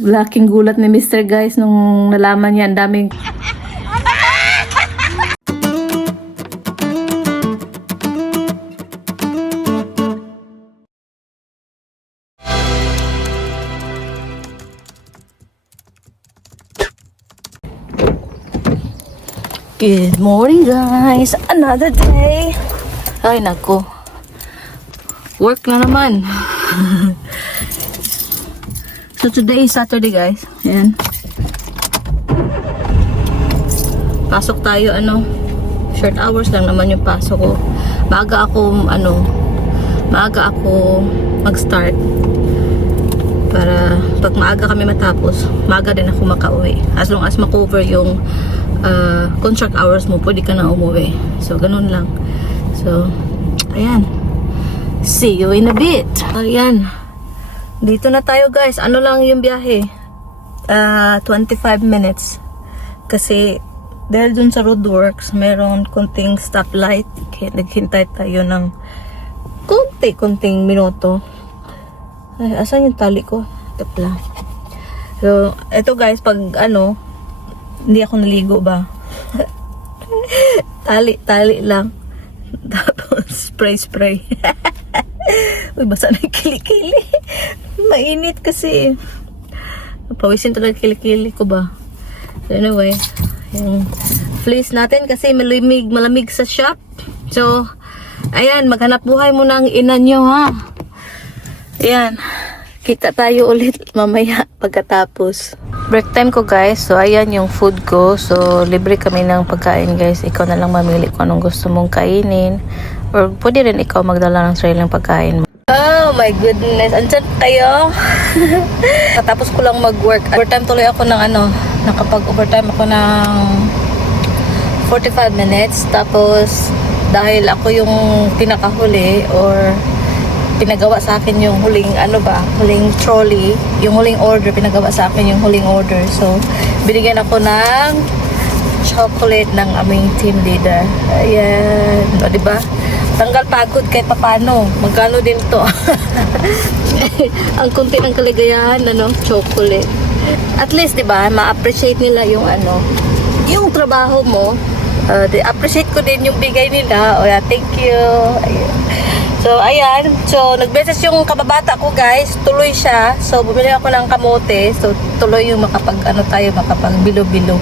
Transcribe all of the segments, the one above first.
Laking gulat ni Mr. guys nung nalaman niya. Ang daming... Good morning guys! Another day! Ay nako. Work na naman. So today is Saturday guys. Ayan. Pasok tayo short hours lang naman yung pasok ko. Maaga ako mag-start. Para pag maaga kami matapos, maaga din ako makauwi. As long as makover yung contract hours mo, pwede ka na umuwi. So ganun lang. So ayan. See you in a bit. Ayan. Dito na tayo guys. Ano lang yung biyahe? 25 minutes. Kasi dahil dun sa roadworks, meron konting stoplight. Kaya naghintay tayo ng konting minuto. Ay, asan yung tali ko? Ito pala. So, eto guys, pag hindi ako naligo ba? tali lang. Tapos, spray. Uy, basa na yung kilikili. Mainit kasi. Pawisin talaga kilikili ko ba? So, anyway, yung fleece natin kasi malamig sa shop. So, ayan, maghanap buhay muna ang ina nyo, ha? Ayan, kita tayo ulit mamaya pagkatapos. Break time ko guys. So ayan yung food ko. So libre kami ng pagkain guys. Ikaw na lang mamili kung anong gusto mong kainin. Or pwede rin ikaw magdala ng sarili ng pagkain mo. Oh my goodness. Andyan kayo. Katapos ko lang mag-work. Overtime tuloy ako ng nakapag-overtime ako ng 45 minutes. Tapos dahil ako yung pinakahuli or pinagawa sa akin yung huling trolley, yung huling order, pinagawa sa akin yung huling order. So, binigyan ako ng chocolate ng aming team leader. Ayan. O, diba? Tanggal pagod kahit papano. Magkano din to? Ang kunti ng kaligayahan, chocolate. At least, diba, ma-appreciate nila yung yung trabaho mo. Appreciate ko din yung bigay nila. O, yeah, thank you. Ayan. So, ayan. So, nag-message yung kababata ko, guys. Tuloy siya. So, bumili ako ng kamote. So, tuloy yung makapag-bilo-bilo.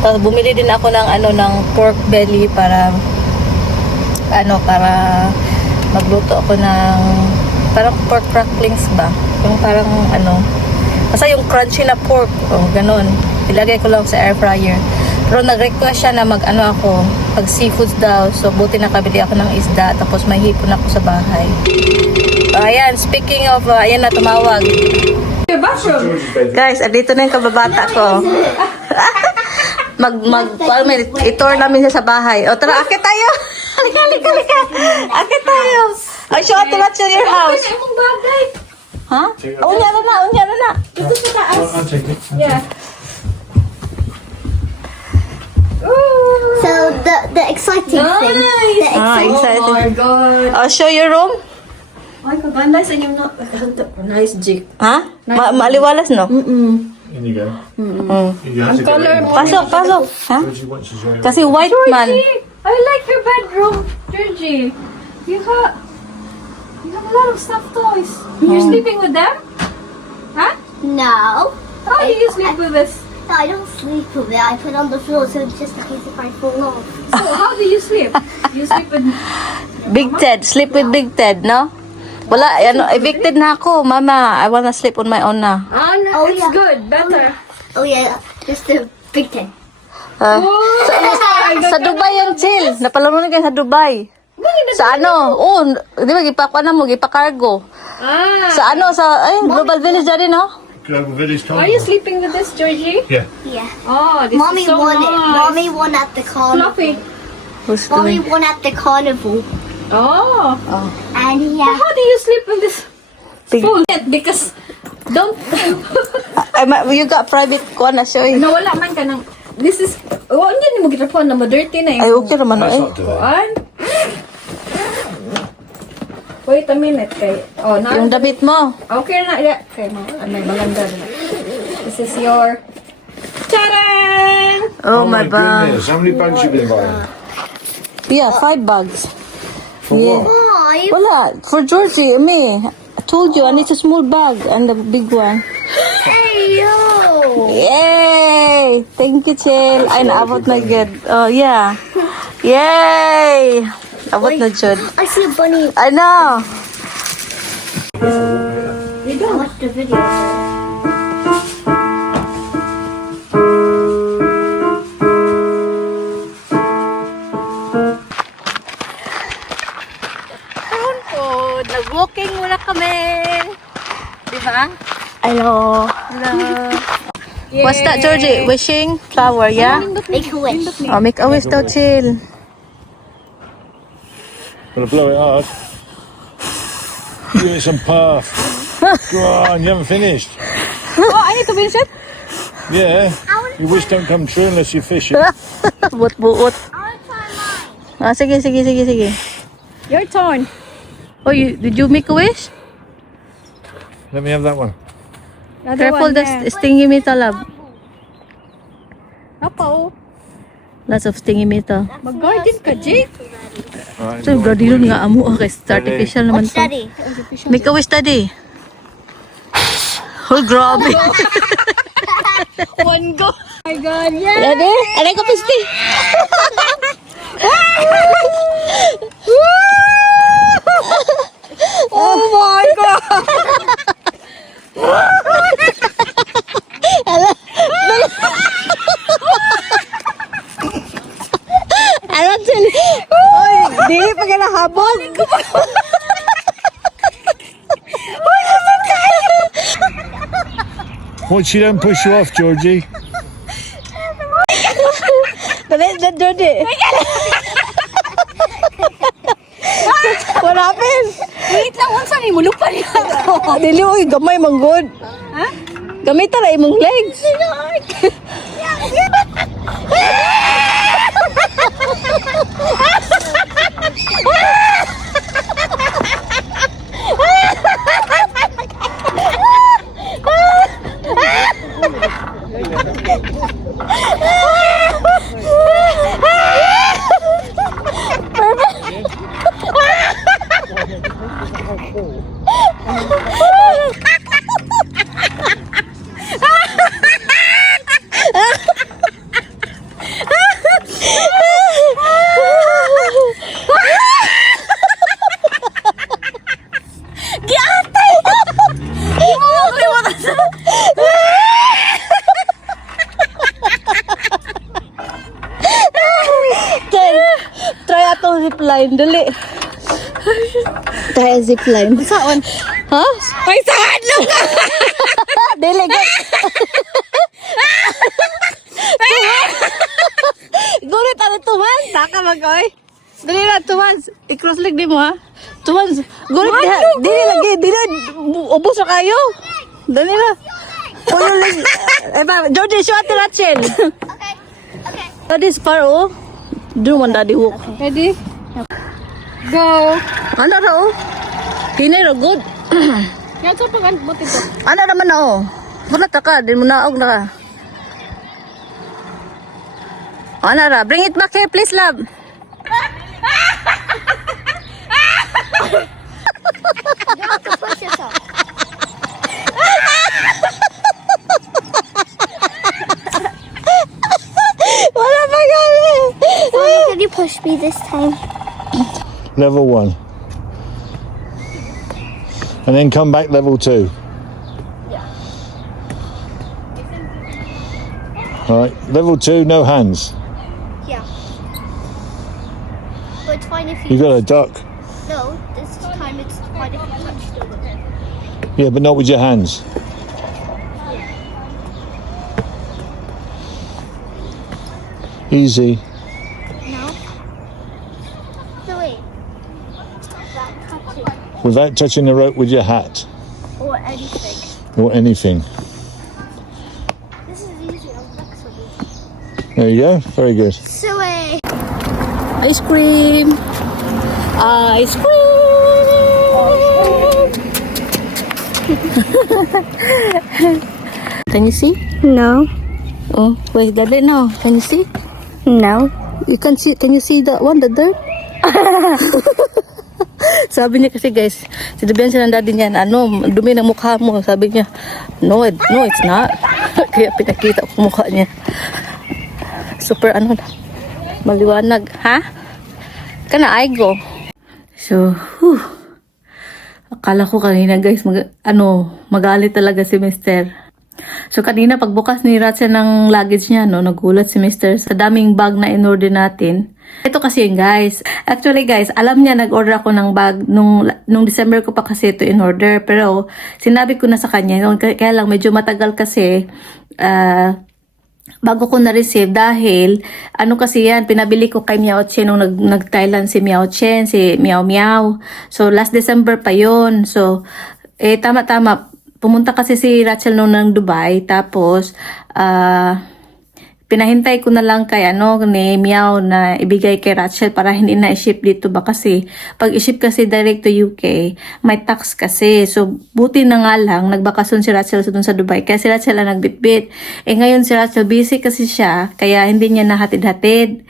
Tapos, bumili din ako ng pork belly para magluto ako ng parang pork cracklings ba? Yung parang basta yung crunchy na pork. O, ganun. Ilagay ko lang sa air fryer. Pero nag-request siya na pag seafoods daw. So, buti nakabili ako ng isda. Tapos, may hipon ako sa bahay. Ayan, speaking of, ayan na, tumawag. Guys, andito na yung kababata ko. I-tour namin siya sa bahay. O, tara, akit tayo. Halika. Akit tayo. I'll show you what's in your house. Ha? Unya na. Dito sa taas. I'll take it. Yeah. So the exciting thing. The Excited. Oh my God. I'll show your room. Ay, kaganda sa inyong nice jig. Ha? Maliwalas, no? In you go. You have to go color in. mo. Pasok. Ha? Georgie watches your own. Kasi white man. I like your bedroom, Georgie. You have a lot of stuffed toys. You're sleeping with them? Huh? No. How do you sleep with this? No, I don't sleep with it. I put it on the floor so just in case if I fall off. So how do you sleep? You sleep with Big Ted. Sleep with Big Ted, no? Wala, evicted na ako. Mama, I wanna sleep on my own na. Oh, it's yeah. good, better. Oh yeah, just the big thing. Sa Dubai yung chill. Napalaro na kayo sa Dubai. Sa di ba, gipa-cargo. Sa Global Village na rin, no? Global Village Are you sleeping with this, Georgie? Yeah. Yeah. Oh, this Mommy is so won it. nice. Mommy won at the carnival. Fluffy. Who's Mommy doing? won at the carnival. Oh. And Well, how do you sleep with this Big- full net? Because don't You got private ko na siya. nawala man ka ng this is hindi mo gitapon na mo dirty na Ay, okay naman. That's Eh. not dirty. Kuan? Wait a minute kay. Oh, na. Yung damit mo. Okay na. Yeah. Kay mo. May maganda na. This is your... Ta-da! Oh, my bag. goodness, how many bags you been buying? Yeah, 5 bags. For Yeah. what? Five. Wala, for Georgie, me. I told you, I need a small bag and a big one. Hey, yo. Yay! Thank you, Chill. Ay, naabot na good. Oh, yeah. Yay! Abot na jud. I see a bunny. I know. I watched the video. Karon po, nag-walking muna kami. Di ba? Hello. What's that, Georgie? Wishing flower, yeah? Make a wish. Oh, make a wish daw, Chill. Gonna blow it hard. Give it some puff. Go on, you haven't finished. Oh, I need to finish it? Yeah. Your wish don't come true unless you fish it. Buot-buot. I want to try mine. Ah, sige. Your turn. Oh, did you make a wish? Let me have that one. Another Careful, one the there. stingy metal, love. Apo. Lots of stingy metal. Mag-garden ka, Jake. Right, So, gadilon nga amo. Okay, it's artificial naman What's to. daddy? Make a wish, daddy. Oh, grabe. One go. Oh my God, yeah. Daddy, alay ko pisti. Oh my God. Alam sila. Dili pa ka nahabog. What, she don't push you off, Georgie? Dali, Georgie. What happened? Wait lang, unsa ni mo lupa niya. Dili, oy, gamay manggod. Ha? Gamay tala imong legs. Try atong zipline, dali. Try zipline. Saan? Ha? Ay, saan lang ka? Dili, go. Gulit ano tuman? Taka mag-oy. Dili na, tuman. I-cross leg di mo, ha? Tuman, gulit diha. Dili lagi, dili. Ubus na kayo. Dali na. O yung leg. Eh ba, Georgie, show atin Rachel. Okay. Okay. Daddy is far, oh. Do one daddy walk. Ready? Go. Ano na, oh? Hinay ra, good. Yan sa pag-anbot ito. Ano naman na, oh? Bulat ka, di mo naog na ka. Ano ra, bring it back here, please, love. You have to push yourself. Wala pa kami. Can you push me this time? Level 1. And then come back level 2. Alright, level 2, no hands. Yeah. But it's fine if You you... got a duck. No, this time it's fine if you touch the wood. Yeah, but not with your hands. Easy. No? No, wait. That touching. Without touching the rope with your hat Or anything. or anything. This is easy. I'll fix it. There you go. Very good. Silly. Ice cream. Ice cream. Can you see? No. Oh, wait, dali now. Can you see? No. You can see, can you see the one, the dirt? Sabi niya kasi guys, sinabihan siya ng daddy niya na ano, dumi ng mukha mo. Sabi niya, no, it's not. Kaya pinakita ko mukha niya. Super ano, maliwanag, ha? Kana, I go. So, akala ko kanina guys, magalit talaga si Mr. So, kanina pagbukas ni Ratsa ng luggage niya, no, nagulat si Mr. sa daming bag na in-order natin. Ito kasi yun, guys. Actually, guys, alam niya, nag-order ako ng bag nung December ko pa kasi ito in-order. Pero, sinabi ko na sa kanya, kaya lang medyo matagal kasi, bago ko na-receive dahil, ano kasi yan, pinabili ko kay Miao Chen nung nag-Thailand si Miao Chen, si Miao Miao. So, last December pa yon. So, tama-tama, pumunta kasi si Rachel noon ng Dubai, tapos pinahintay ko na lang kay ni Miao na ibigay kay Rachel para hindi na i-ship dito ba kasi pag i-ship kasi direct to UK, may tax kasi. So buti na nga lang nagbakasyon si Rachel doon sa Dubai kaya si Rachel ang nagbitbit. Ngayon si Rachel busy kasi siya kaya hindi niya nahatid-hatid.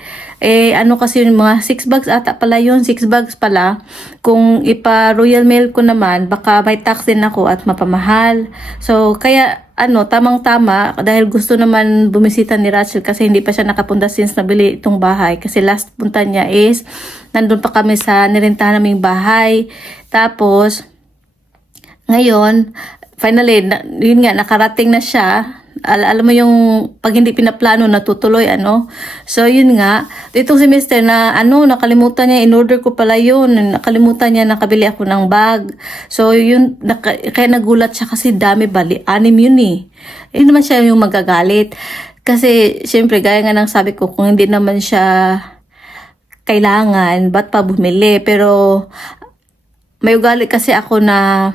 Kasi yung mga 6 bags ata pala yun, 6 bags pala. Kung ipa-royal mail ko naman, baka may tax din ako at mapamahal. So, kaya, tamang-tama, dahil gusto naman bumisita ni Rachel kasi hindi pa siya nakapunta since nabili itong bahay. Kasi last punta niya is, nandun pa kami sa nirentahan naming bahay. Tapos, ngayon, finally, yun nga, nakarating na siya. Alam mo yung pag hindi pinaplano natutuloy so yun nga itong semester na nakalimutan niya in-order ko pala yun, nakalimutan niya nakabili ako ng bag. So yun kaya nagulat siya kasi dami bali 6 yun hindi naman siya yung magagalit kasi syempre gaya nga ng sabi ko kung hindi naman siya kailangan ba't pa bumili, pero may ugali kasi ako na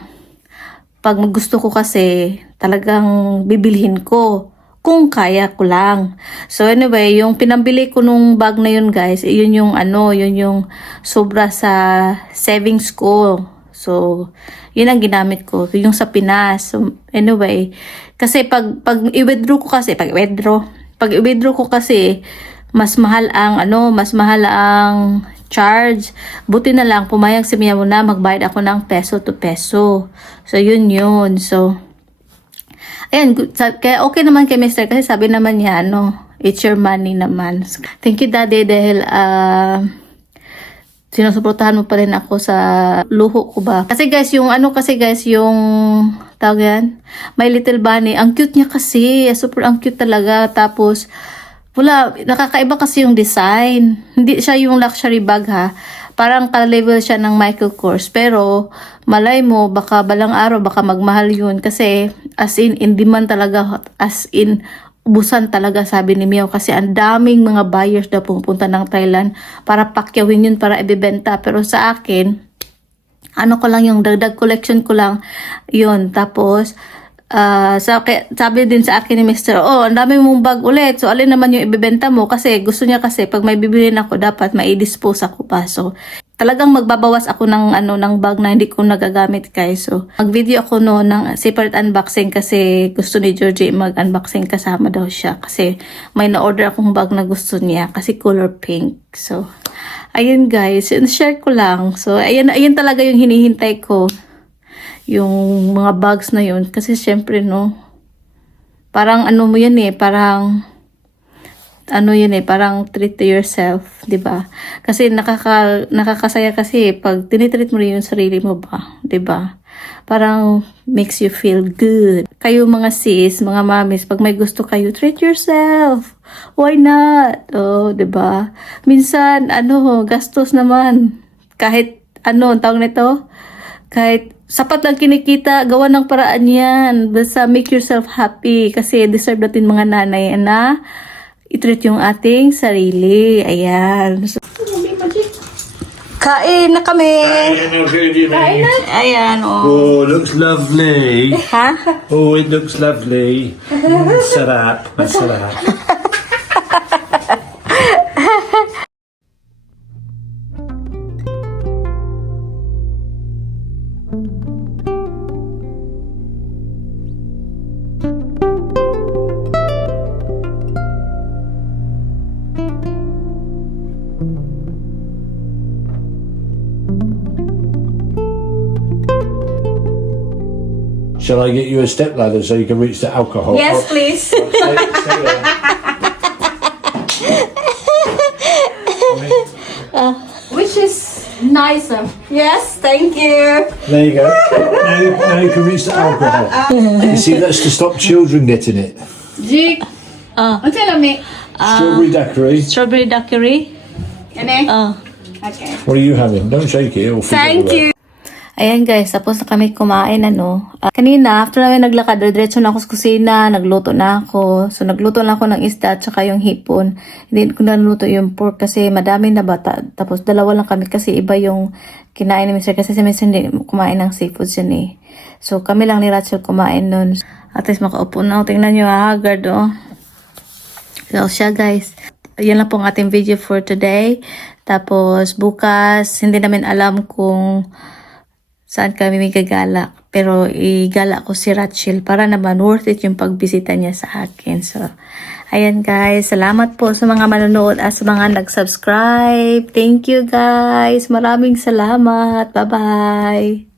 pag gusto ko kasi talagang bibilhin ko kung kaya ko lang. So anyway, yung pinambili ko nung bag na yun guys, yun yung sobra sa savings ko. So yun ang ginamit ko, yung sa Pinas. So anyway, kasi pag i-withdraw ko kasi mas mahal ang charge. Buti na lang pumayag si Mia na magbayad ako ng peso to peso. So yun. So ayan, kaya okay naman kay Mr. kasi sabi naman niya it's your money naman. Thank you daddy dahil sinusuportahan mo pa rin ako sa luho ko ba. Kasi guys, yung tawag yan, My Little Bunny, ang cute niya kasi, super ang cute talaga. Tapos nakakaiba kasi yung design. Hindi siya yung luxury bag ha. Parang ka-level siya ng Michael Kors. Pero, malay mo, baka balang araw, baka magmahal yun. Kasi, as in demand talaga. As in, ubusan talaga sabi ni Mio. Kasi ang daming mga buyers na pupunta ng Thailand para pakyawin yun, para ibibenta. Pero sa akin, ko lang yung dagdag collection ko lang yun. Tapos, sabi din sa akin ni Mr. ang dami mong bag ulit. So, alin naman yung ibibenta mo? Kasi gusto niya kasi pag may bibilin ako, dapat mai-dispose ako pa. So, talagang magbabawas ako ng bag na hindi ko nagagamit guys. So, mag-video ako ng separate unboxing kasi gusto ni Georgie mag-unboxing kasama daw siya. Kasi may na-order akong bag na gusto niya kasi color pink. So, ayun guys, share ko lang. So, ayun talaga yung hinihintay ko. Yung mga bags na yun. Kasi syempre, parang mo yan parang, parang treat to yourself, diba? Kasi nakakasaya kasi pag tinitreat mo rin yung sarili mo ba, diba? Parang makes you feel good. Kayo mga sis, mga mamis, pag may gusto kayo, treat yourself. Why not? Diba? Minsan, gastos naman. Kahit, tawag nito? Kahit sapat lang kinikita, gawa ng paraan yan. Basta make yourself happy. Kasi deserve natin mga nanay na i-treat yung ating sarili. Ayan. So, kain na kami. Kain na? Ayan, Oh, looks lovely. Ha? Oh, it looks lovely. Masarap. Masarap. Shall I get you a step ladder so you can reach the alcohol? Yes, please. Stay there. Which is nicer? Yes, thank you. There you go. Now you can reach the alcohol. You see, that's to stop children getting it. Jig. Until lami. Strawberry daiquiri. Strawberry daiquiri. Kani? Oh. Okay. What are you having? Don't shake it. It'll fizzle Thank away. you. Ayan guys, tapos na kami kumain kanina, after namin naglakad, diretso na ako sa kusina, nagluto na ako. So nagluto na ako ng isda at saka yung hipon. Hindi ko naluto yung pork kasi madami na bata. Tapos dalawa lang kami kasi iba yung kinain ni Mr. kasi si Mr. hindi kumain ng seafood yun eh. So kami lang ni Rachel kumain nun. At least makaupo na ako. Tingnan nyo haggard oh. So siya guys. Yan lang pong ating video for today. Tapos bukas, hindi namin alam kung saan kami may gagala. Pero igala ko si Rachel para naman worth it yung pagbisita niya sa akin. So, ayan guys. Salamat po sa mga manonood at sa mga nag-subscribe. Thank you guys. Maraming salamat. Bye-bye.